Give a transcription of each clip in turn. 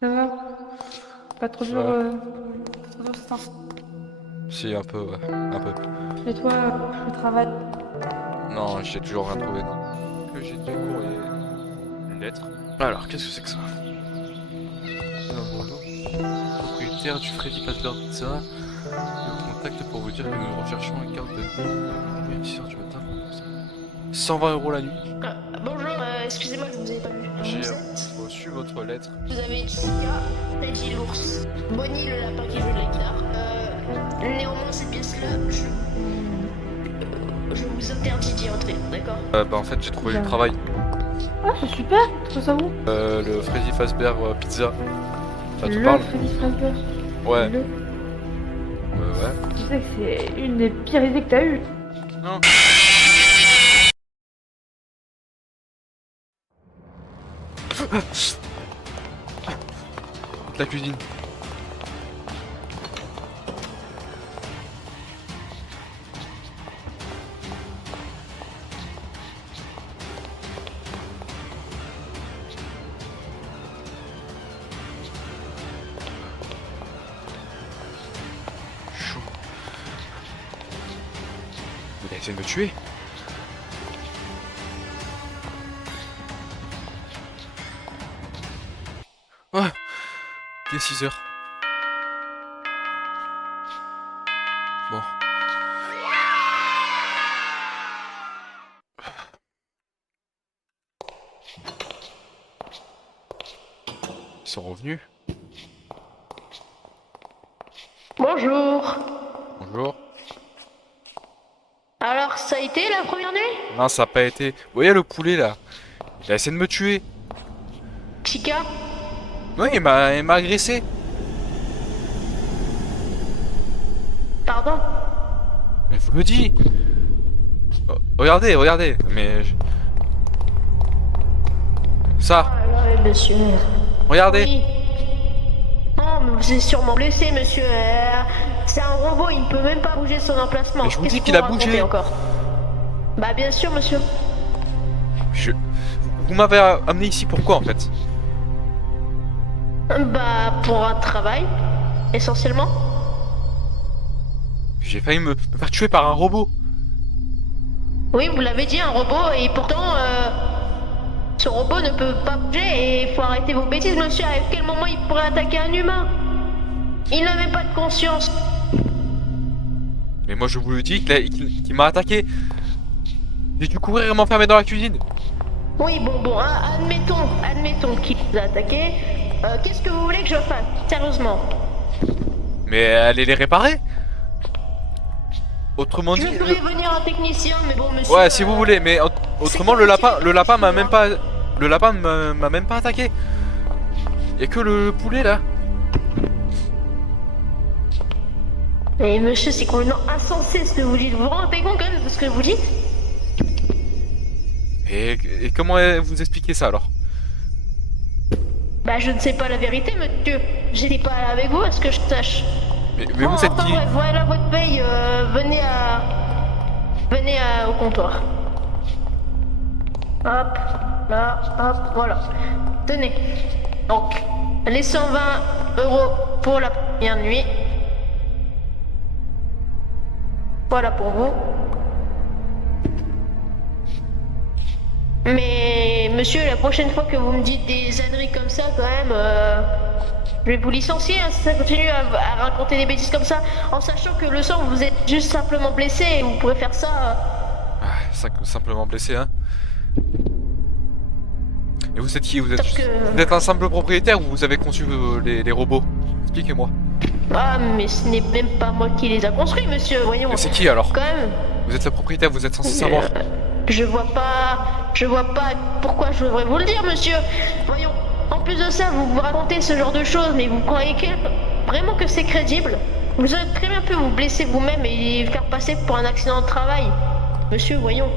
Ça va? Pas trop dur Ouais, dans ce sens. si, un peu, ouais, un peu. Et toi, le travail? Non, j'ai toujours rien trouvé, non. Que j'ai des courriers. Une lettre. Alors, qu'est-ce que c'est que ça? Bonjour. Propriétaire du Freddy Fazbear Pizza. Je vous contacte pour vous dire que nous recherchons une carte de nuit à 6h du matin. 120 € la nuit. Bonjour, excusez-moi, je vous ai pas vu. J'ai Vous êtes? reçu votre lettre. Vous avez Chica, Teddy l'ours, Bonnie le lapin qui joue de la guitare. Néanmoins, cette pièce-là, je vous interdis d'y entrer, d'accord? Bah, en fait, j'ai trouvé du Bien. travail. Ah, c'est super! Tu trouves ça où? Le Freddy Fazbear Pizza. Ça te Le parle? Freddy Fazbear. Ouais. Le. Ouais. Tu sais que c'est une des pires idées que t'as eues. Non. La cuisine. Chaud. Il a essayé de me tuer. Ah, il est 6h. Bon. Ils sont revenus. Bonjour. Bonjour. Alors, ça a été la première nuit? Non, ça a pas été. Vous voyez le poulet là? Il a essayé de me tuer. Chica? Oui, il m'a agressé. Pardon? Mais vous le dites. Oh, regardez, regardez. Mais. Ça, Ah là, monsieur. regardez. Oui. Oh, mais vous êtes sûrement blessé, monsieur. C'est un robot, il ne peut même pas bouger de son emplacement. Mais je vous Qu'est-ce dis que qu'il vous a racontez bougé. encore? Bah, bien sûr, monsieur. Je... Vous m'avez amené ici pourquoi en fait? Bah, pour un travail, essentiellement. J'ai failli me faire tuer par un robot. Oui, vous l'avez dit, un robot, et pourtant, ce robot ne peut pas bouger, et il faut arrêter vos bêtises, monsieur. À quel moment il pourrait attaquer un humain? Il n'avait pas de conscience. Mais moi je vous le dis qu'il m'a attaqué. J'ai dû courir et m'enfermer dans la cuisine. Oui, bon, admettons qu'il vous a attaqué. Qu'est-ce que vous voulez que je fasse? Sérieusement. Mais allez les réparer. Autrement Je dit, ferai venir un technicien, mais bon, monsieur. ouais, si vous voulez, mais autrement le lapin m'a même pas, m'a même pas attaqué. Y a que le poulet là. Mais monsieur, c'est complètement insensé ce que vous dites. Vous vous rendez compte quand même de ce que vous dites? Et comment vous expliquez ça alors? Bah, je ne sais pas la vérité, monsieur. J'étais pas là avec vous, à ce que je sache. Mais Bon, vous êtes enfin qui? bref, voilà votre paye. Venez au comptoir. Hop, là, hop, voilà. Tenez. Donc, les 120 € pour la première nuit. Voilà pour vous. Mais monsieur, la prochaine fois que vous me dites des âneries comme ça, quand même, je vais vous licencier hein, si ça continue à raconter des bêtises comme ça, en sachant que le sang, vous êtes juste simplement blessé et vous pourrez faire ça. Simplement blessé, hein. Et vous êtes qui? Vous Sauf que... êtes un simple propriétaire ou vous avez conçu les robots? Expliquez-moi. Ah, mais ce n'est même pas moi qui les a construits, monsieur, voyons. Mais c'est qui alors? Quand même. Vous êtes le propriétaire, vous êtes censé savoir. Je vois pas pourquoi je devrais vous le dire, monsieur. Voyons, en plus de ça, vous vous racontez ce genre de choses, mais vous croyez vraiment que c'est crédible? Vous auriez très bien pu vous blesser vous-même et faire passer pour un accident de travail. Monsieur, voyons.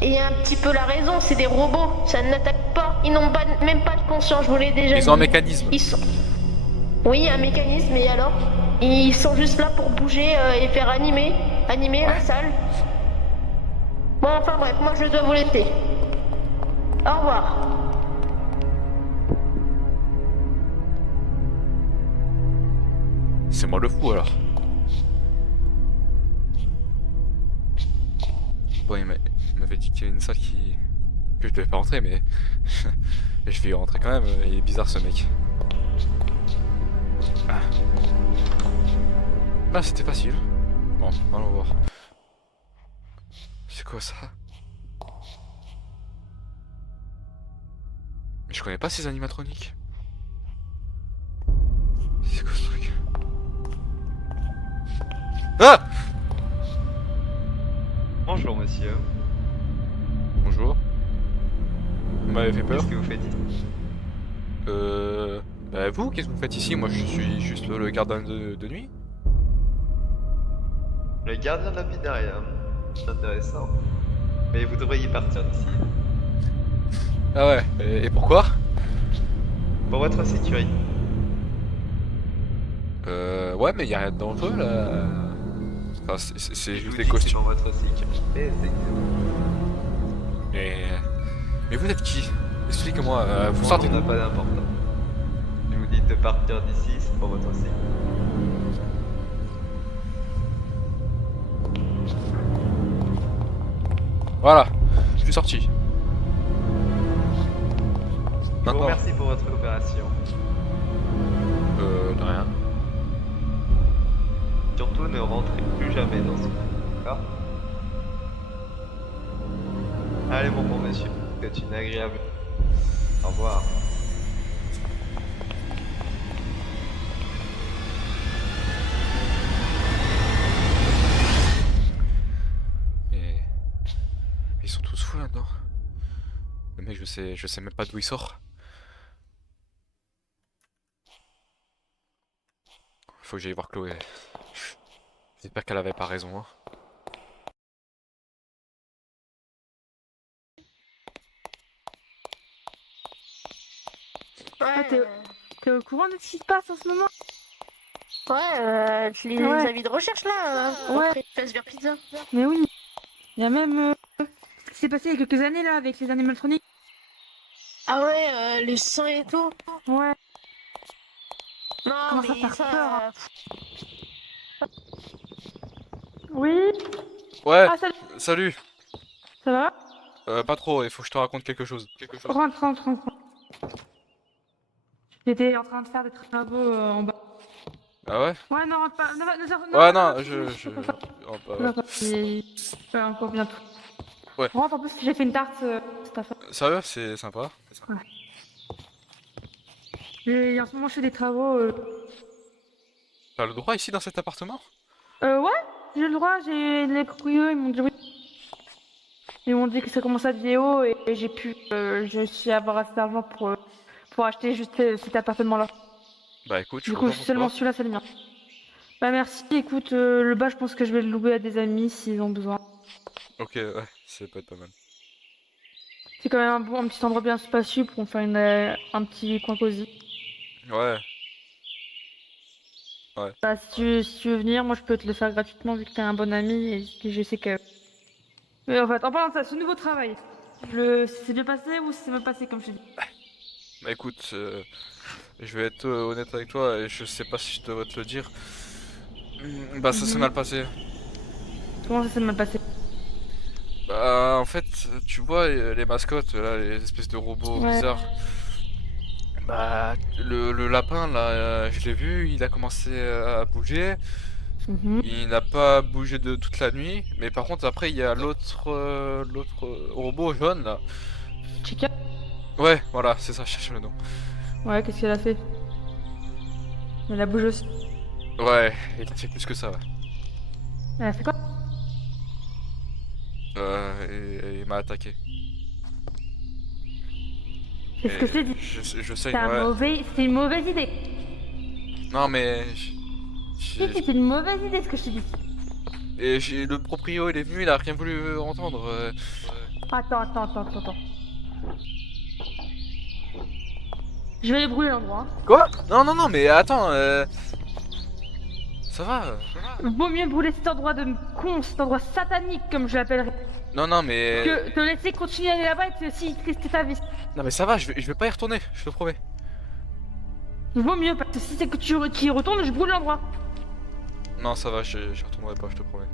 Et il y a un petit peu la raison, c'est des robots, ça n'attaque pas. Ils n'ont même pas de conscience, je vous l'ai déjà dit. Ils ont un mécanisme. Ils sont... Oui, un mécanisme, et alors? Ils sont juste là pour bouger et faire animer la salle. Bon, enfin bref, moi je dois vous laisser. Au revoir. C'est moi le fou alors. Bon, il m'avait dit qu'il y avait une salle que je devais pas rentrer, mais je vais y rentrer quand même. Il est bizarre ce mec. Ah, ah c'était facile. Bon, allons voir. C'est quoi ça? Mais je connais pas ces animatroniques. C'est quoi ce truc? Ah! Bonjour monsieur, Bonjour. Vous m'avez fait peur. qu'est-ce que vous faites ici? Bah vous, qu'est-ce que vous faites ici? Moi je suis juste le gardien de nuit. Le gardien de la pizzeria, c'est intéressant. Mais vous devriez partir d'ici. Ah ouais, et pourquoi? Pour votre sécurité. Ouais, mais y a rien de dangereux là. Enfin, c'est Je juste vous des dis que c'est costumes. pour votre sécurité, c'est Mais vous êtes qui? Expliquez-moi, vous que sortez ça n'a d'où? pas d'importance. Je vous dis de partir d'ici, c'est pour votre sécurité. Voilà, je suis sorti. Je vous Maintenant, remercie pour votre coopération. de rien. Surtout ne rentrez plus jamais dans ce coin, d'accord? Allez mon bon monsieur, c'est une agréable. Au revoir. Mais ils sont tous fous là-dedans. Le mec, je sais même pas d'où il sort. Faut que j'aille voir Chloé. J'espère qu'elle avait pas raison. Hein. Ah, t'es au courant de ce qui se passe en ce moment? Les Ouais. avis de recherche là, Ouais. après Place vers Pizza. Mais oui. Il y a même ce qui s'est passé il y a quelques années là avec les animatroniques. Ah ouais, les sangs et tout. Ouais. Non, Commence à mais faire ça. peur, hein. Oui. Ouais, Ah, salut. salut. Ça va? Pas trop, il faut que je te raconte quelque chose. Rentre. J'étais en train de faire des travaux en bas. Ah ouais? Ouais, non, rentre pas. Non, Ouais, non, non, je... peux pas. Oh, bah, Non, pas. Ouais, encore bientôt. Ouais. Rentre, en plus, j'ai fait une tarte, cette affaire. Sérieux, c'est sympa. En ce moment, je fais des travaux. T'as le droit ici dans cet appartement? Ouais, j'ai le droit, j'ai les couilleux, ils m'ont dit oui. Ils m'ont dit que ça commence à être haut et j'ai pu, je suis avoir assez d'argent pour acheter juste cet appartement-là. Bah écoute, je Du suis coup, content pour seulement toi. celui-là, c'est le mien. Bah merci, écoute, le bas, je pense que je vais le louer à des amis s'ils ont besoin. Ok, ouais, ça peut être pas mal. C'est quand même un petit endroit bien spacieux pour faire un petit coin cosy. Ouais, Bah si tu veux venir, moi je peux te le faire gratuitement vu que t'es un bon ami et que je sais que... Mais en fait, en parlant de ça, ce nouveau travail, c'est bien passé ou c'est mal passé comme je t'ai dit? bah écoute, je vais être honnête avec toi et je sais pas si je devrais te le dire. Bah ça s'est Mhm. mal passé. Comment ça s'est mal passé? Bah en fait, tu vois les mascottes, là, les espèces de robots Ouais. bizarres. Bah le lapin là, je l'ai vu, il a commencé à bouger. Mhm. Il n'a pas bougé de toute la nuit, mais par contre après il y a l'autre robot jaune là. Chica? Ouais, voilà, c'est ça, je cherche le nom. Ouais, qu'est-ce qu'elle a fait? Elle a bougé aussi. Ouais, il a fait plus que ça, ouais. Elle a fait quoi? Et il m'a attaqué. C'est ce que je t'ai dit. Je sais, C'est c'est une mauvaise idée. Non mais... C'est une mauvaise idée ce que je t'ai dit. le proprio il est venu, il a rien voulu entendre. Attends. Je vais aller brûler l'endroit. Quoi? Non, mais attends, ça va. Vaut mieux brûler cet endroit de con, cet endroit satanique comme je l'appellerais, Non, mais... que te laisser continuer à aller là-bas et si triste ta vie. Non mais ça va, je vais pas y retourner, je te promets. Vaut mieux parce que si c'est que tu y retournes, je brûle l'endroit. Non, ça va, j'y retournerai pas, je te promets.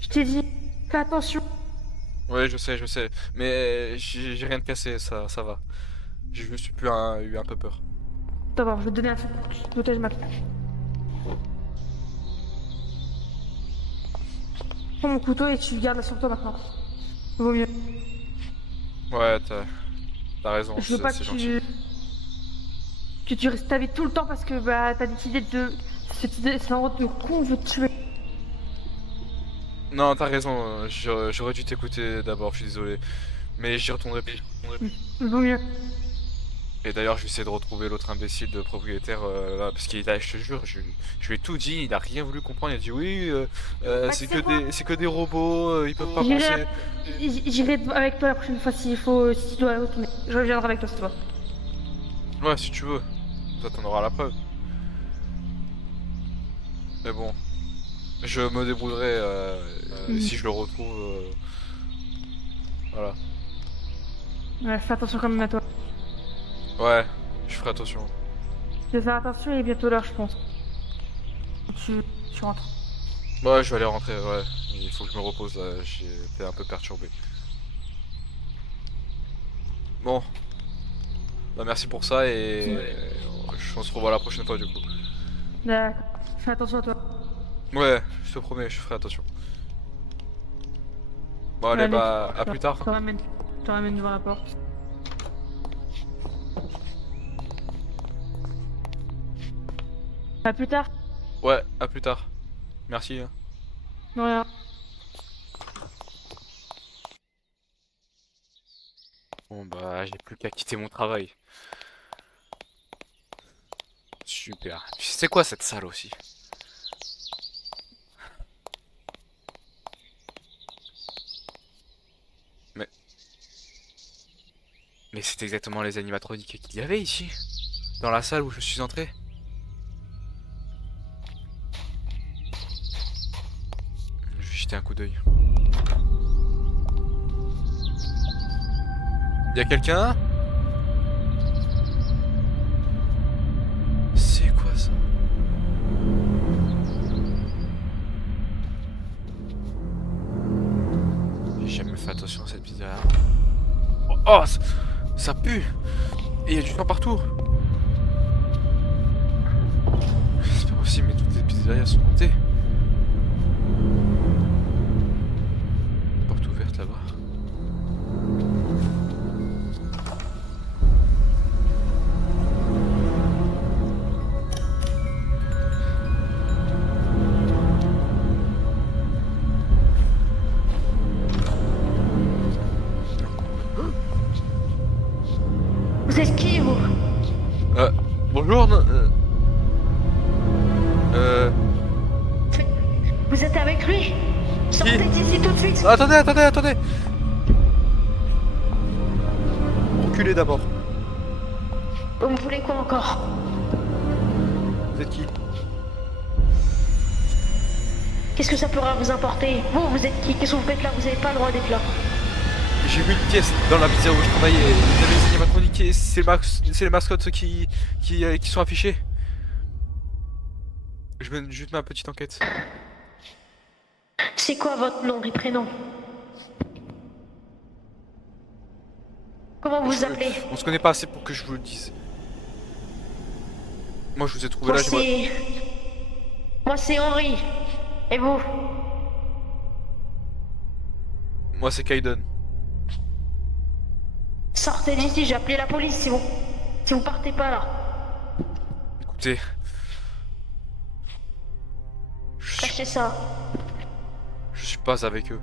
Je t'ai dit, fais attention. Ouais, je sais. Mais j'ai rien de cassé, ça va. J'ai juste eu un peu peur. Attends, je vais te donner un truc pour que tu te protèges ma. Prends mon couteau et tu le gardes sur toi maintenant. Vaut mieux. Ouais, t'as raison, Je veux pas c'est que gentil. tu restes ta vie tout le temps parce que bah t'as décidé de. C'est un ordre de con, je veux te tuer. Non, t'as raison, j'aurais dû t'écouter d'abord, je suis désolé. Mais j'y retournerai plus. Vaut mieux. Et d'ailleurs, je vais essayer de retrouver l'autre imbécile de propriétaire, là, parce qu'il a, je te jure, je lui ai tout dit, il a rien voulu comprendre, il a dit oui, c'est quoi c'est que des robots, ils peuvent pas J'irai penser. j'irai avec toi la prochaine fois s'il faut, si tu dois retourner. Je reviendrai avec toi cette fois. Ouais, si tu veux, toi t'en auras la preuve. Mais bon, je me débrouillerai si je le retrouve, voilà. Ouais, fais attention quand même à toi. Ouais, je ferai attention. Je vais faire attention, il est bientôt l'heure, je pense. Tu rentres. Ouais, je vais aller rentrer, ouais. Il faut que je me repose là, j'ai été un peu perturbé. Bon, bah merci pour ça et on se revoit la prochaine fois du coup. D'accord. Fais attention à toi. Ouais, je te promets, je ferai attention. Bon allez, bah à plus tard. Je te ramène devant la porte. À plus tard. Ouais, à plus tard. Merci. Hein. Non, rien. Bon bah j'ai plus qu'à quitter mon travail. Super. C'est quoi cette salle aussi? Mais... Mais c'est exactement les animatroniques qu'il y avait ici. Dans la salle où je suis entré. Je vais jeter un coup d'œil. Y'a quelqu'un? C'est quoi ça? J'ai jamais fait attention à cette pizzeria. Oh, ça pue! Et il y a du sang partout! C'est pas possible, mais toutes les pizzerias sont hantées. Porte ouverte là-bas. Vous êtes qui, vous? Bonjour, Vous êtes avec lui? Sortez d'ici tout de suite. Attendez! Reculez d'abord. Vous me voulez quoi encore? Vous êtes qui? Qu'est-ce que ça pourra vous importer? Vous êtes qui? Qu'est-ce que vous faites là? Vous avez pas le droit d'être là. J'ai vu une pièce dans la pizzeria où je travaillais. Il y avait les animatroniques et c'est les mascottes qui sont affichés. Je mène juste ma petite enquête. C'est quoi votre nom et prénom? Comment vous appelez? On se connaît pas assez pour que je vous le dise. Moi je vous ai trouvé là, j'aimerais... Moi c'est Henri. Et vous? Moi c'est Kaiden. Sortez d'ici, j'ai appelé la police si vous partez pas là. Écoutez... Lâchez ça. Je suis pas avec eux.